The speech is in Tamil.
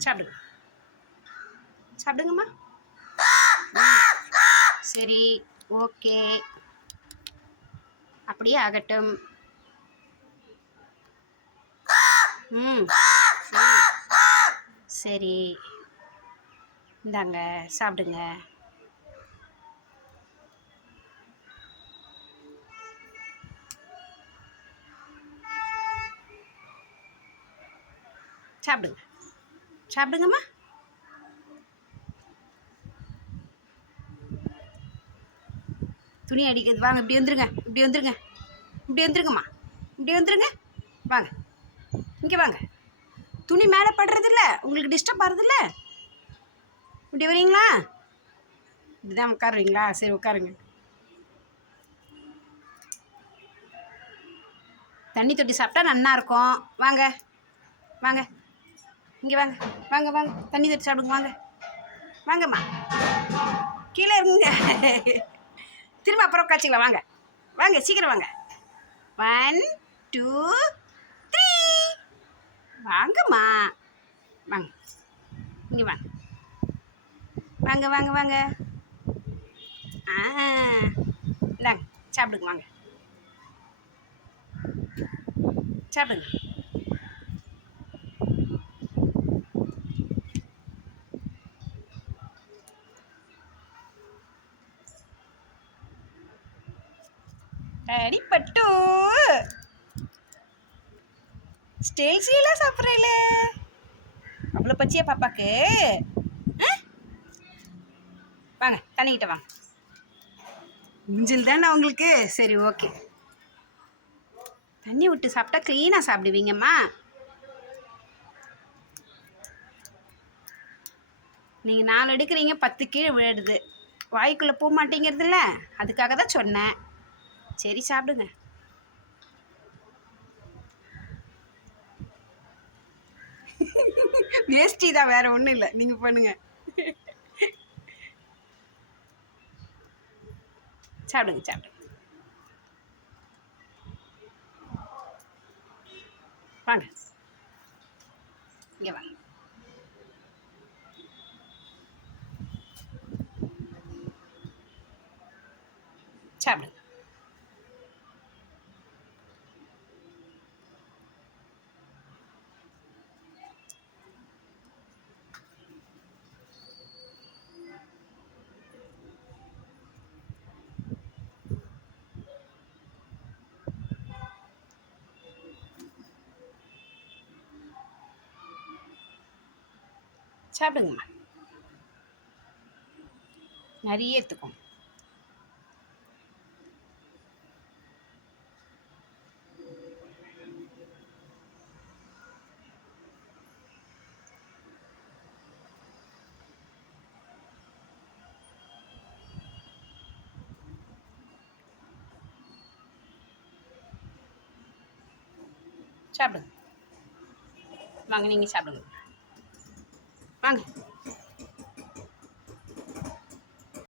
சாப்பிடுங்க. சாப்பிடுங்கம்மா. சரி ஓகே. அப்படியே ஆகட்டும் ம் சரி. இந்தாங்க சாப்பிடுங்க. சாப்பிடுங்க. சாப்பிடுங்கம்மா. துணி அடிக்கிறது. வாங்க இப்படி வந்துருங்க இப்படி வந்துருங்க இப்படி வந்துருங்கம்மா. இப்படி வந்துருங்க. வாங்க இங்கே வாங்க. துணி மேலே படுறதில்ல உங்களுக்கு டிஸ்டர்ப் ஆகிறதில்ல இப்படி வரீங்களா? இப்படிதான் உட்காருவீங்களா? சரி உட்காருங்க. தண்ணி தொட்டி சாப்பிட்டா நன்னா இருக்கும். வாங்க வாங்க. இங்கே வாங்க. வாங்க வாங்க. தண்ணி தொட்டி சாப்பிடுங்க. வாங்க. வாங்கம்மா. கீழே இருங்க. திரும்ப அப்புறம் உட்காச்சிக்கலாம் வாங்க. வாங்க சீக்கிரம் வாங்க. ஒன் டூ த்ரீ வாங்கம்மா. வாங்க. இங்கே வாங்க. வாங்க வாங்க வாங்க. ஆ. இந்தாங்க. சாப்பிடுங்க வாங்க. சாப்பிடுங்க. அடி பட்டு ஸ்டேல் ஸ்டீலாக சாப்பிட்றேல. அவ்வளோ பச்சியா பாப்பாக்கு. ஆ? வாங்க தண்ணிக்கிட்ட வாங்க. மிஞ்சில் தானே உங்களுக்கு? சரி ஓகே. தண்ணி விட்டு சாப்பிட்டா க்ளீனாக சாப்பிடுவீங்கம்மா. நீங்கள் நாலு எடுக்கிறீங்க பத்து கீழே விழுடுது வாய்க்குள்ளே போக மாட்டேங்கிறதுல அதுக்காக தான் சொன்னேன். சரி சாப்பிடுங்க. வேஷ்டி தான் வேற ஒன்றும் இல்லை. நீங்கள் பண்ணுங்க. சாப்பிடுங்க சாப்பிடுங்க. வாங்க. இங்கே வாங்க. சாப்பிடுங்க. சாப்பிடுங்கம்மா நிறைய எடுத்துக்கோங்க. சாப்பிடுங்க. வாங்க நீங்கள் சாப்பிடுங்க. வாங்க